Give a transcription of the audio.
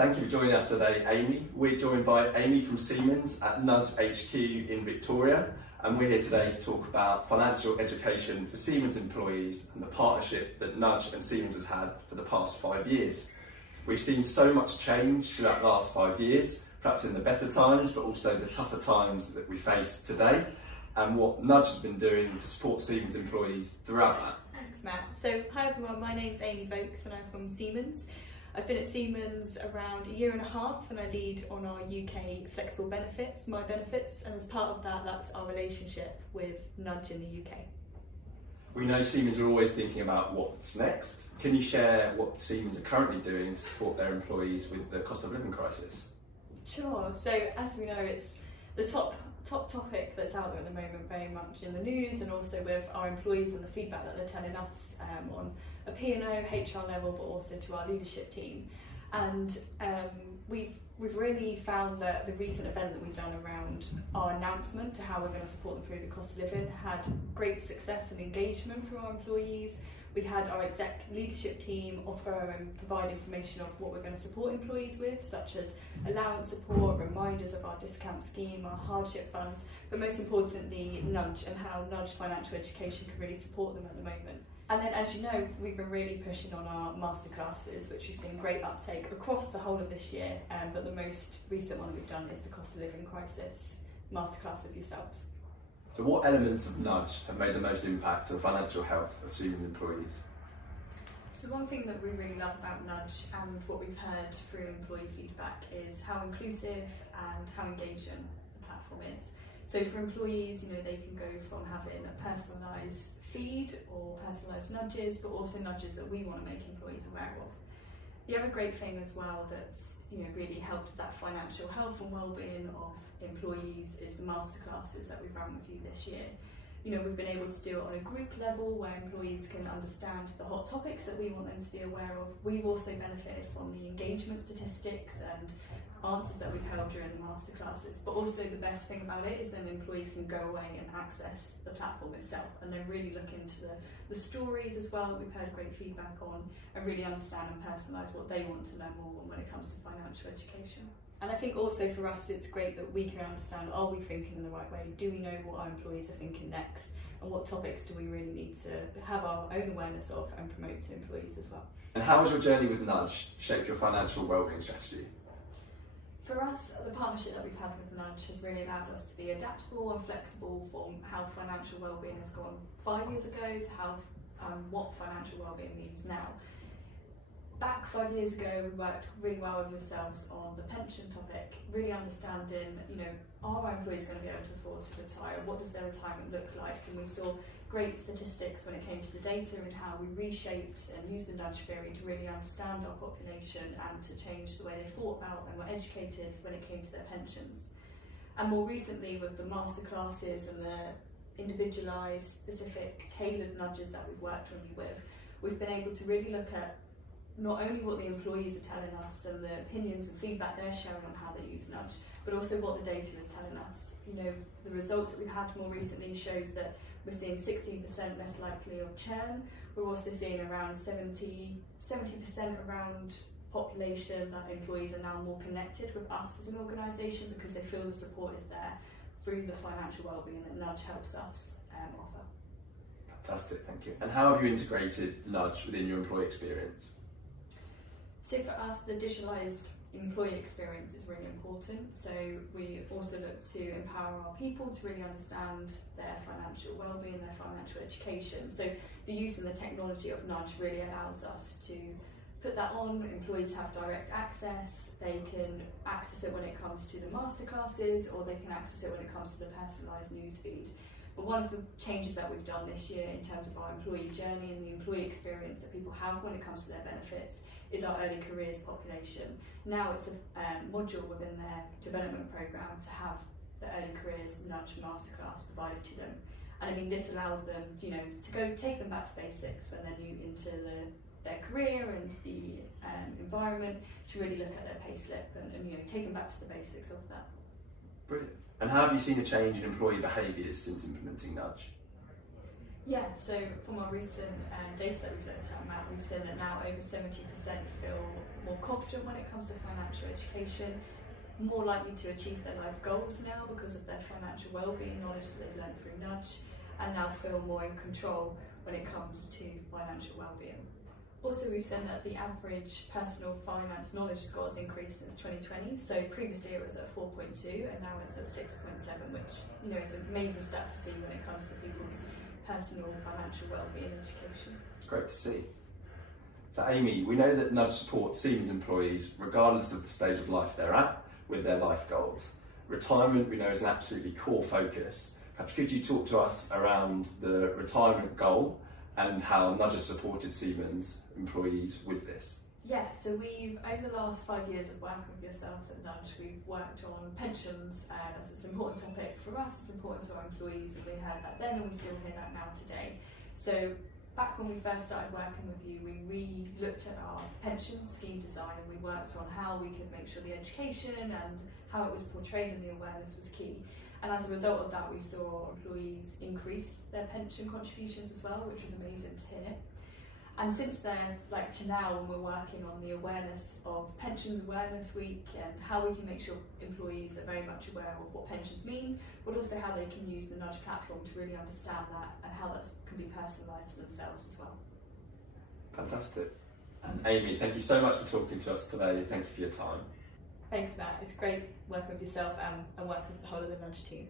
Thank you for joining us today, Amy. We're joined by Amy from Siemens at Nudge HQ in Victoria, and we're here today to talk about financial education for Siemens employees and the partnership that Nudge and Siemens has had for the past 5 years. We've seen so much change throughout the last 5 years, perhaps in the better times, but also the tougher times that we face today, and what Nudge has been doing to support Siemens employees throughout that. Thanks, Matt. So, hi everyone, my name's Amy Vokes and I'm from Siemens. I've been at Siemens around 1.5 years and I lead on our UK flexible benefits, My Benefits, and as part of that, that's our relationship with Nudge in the UK. We know Siemens are always thinking about what's next. Can you share what Siemens are currently doing to support their employees with the cost of living crisis? Sure. So as we know, it's the top topic that's out there at the moment, very much in the news, and also with our employees and the feedback that they're telling us on a P&O, HR level, but also to our leadership team. And we've really found that the recent event that we've done around our announcement to how we're going to support them through the cost of living had great success and engagement from our employees. We had our exec leadership team offer and provide information of what we're going to support employees with, such as allowance support, reminders of our discount scheme, our hardship funds, but most importantly, Nudge and how Nudge financial education can really support them at the moment. And then, as you know, we've been really pushing on our masterclasses, which we've seen great uptake across the whole of this year, but the most recent one we've done is the cost of living crisis masterclass with yourselves. So what elements of Nudge have made the most impact on the financial health of Siemens employees? So one thing that we really love about Nudge and what we've heard through employee feedback is how inclusive and how engaging the platform is. So for employees, they can go from having a personalised feed or personalised nudges, but also nudges that we want to make employees aware of. The other great thing as well that's really helped with that financial health and well-being of employees is the masterclasses that we've run with you this year. We've been able to do it on a group level where employees can understand the hot topics that we want them to be aware of. We've also benefited from the engagement statistics and answers that we've held during the masterclasses, but also the best thing about it is then employees can go away and access the platform itself and then really look into the stories as well that we've heard great feedback on and really understand and personalise what they want to learn more when it comes to financial education. And I think also for us it's great that we can understand, are we thinking in the right way? Do we know what our employees are thinking next? And what topics do we really need to have our own awareness of and promote to employees as well? And how has your journey with Nudge shaped your financial wellbeing strategy? For us, the partnership that we've had with Nudge has really allowed us to be adaptable and flexible from how financial wellbeing has gone 5 years ago to how what financial wellbeing means now. Back 5 years ago, we worked really well with yourselves on the pension topic, really understanding, are our employees going to be able to afford to retire? What does their retirement look like? And we saw great statistics when it came to the data and how we reshaped and used the Nudge theory to really understand our population and to change the way they thought about and were educated when it came to their pensions. And more recently, with the masterclasses and the individualised, specific, tailored nudges that we've worked with, we've been able to really look at not only what the employees are telling us and the opinions and feedback they're sharing on how they use Nudge, but also what the data is telling us. The results that we've had more recently shows that we're seeing 16% less likely of churn. We're also seeing around 70% around population that employees are now more connected with us as an organisation because they feel the support is there through the financial wellbeing that Nudge helps us offer. Fantastic, thank you. And how have you integrated Nudge within your employee experience? So for us, the digitalised employee experience is really important. So we also look to empower our people to really understand their financial wellbeing, their financial education. So the use of the technology of Nudge really allows us to put that on. Employees have direct access. They can access it when it comes to the masterclasses, or they can access it when it comes to the personalised newsfeed. But one of the changes that we've done this year in terms of our employee journey and the employee experience that people have when it comes to their benefits is our early careers population. Now it's a module within their development programme to have the early careers Nudge masterclass provided to them. And this allows them, to go take them back to basics when they're new into their career and the environment, to really look at their payslip and take them back to the basics of that. Brilliant. And how have you seen a change in employee behaviours since implementing Nudge? Yeah, so from our recent data that we've looked at, Matt, we've seen that now over 70% feel more confident when it comes to financial education, more likely to achieve their life goals now because of their financial wellbeing knowledge that they've learned through Nudge, and now feel more in control when it comes to financial wellbeing. Also, we've seen that the average personal finance knowledge score has increased since 2020. So previously it was at 4.2 and now it's at 6.7, which is an amazing stat to see when it comes to people's personal financial wellbeing education. Great to see. So Amy, we know that Nudge supports Siemens employees regardless of the stage of life they're at with their life goals. Retirement we know is an absolutely core focus. Perhaps could you talk to us around the retirement goal and how Nudge has supported Siemens employees with this? Yeah, so we've, over the last 5 years of working with yourselves at Nudge, we've worked on pensions as it's an important topic for us, it's important to our employees, and we heard that then and we still hear that now today. So back when we first started working with you, we re-looked at our pension scheme design and we worked on how we could make sure the education and how it was portrayed and the awareness was key. And as a result of that, we saw our employees increase their pension contributions as well, which was amazing to hear. And since then, like to now, when we're working on the awareness of Pensions Awareness Week and how we can make sure employees are very much aware of what pensions mean, but also how they can use the Nudge platform to really understand that and how that can be personalised to themselves as well. Fantastic. And Amy, thank you so much for talking to us today. Thank you for your time. Thanks, Matt. It's great working with yourself and working with the whole of the Nudge team.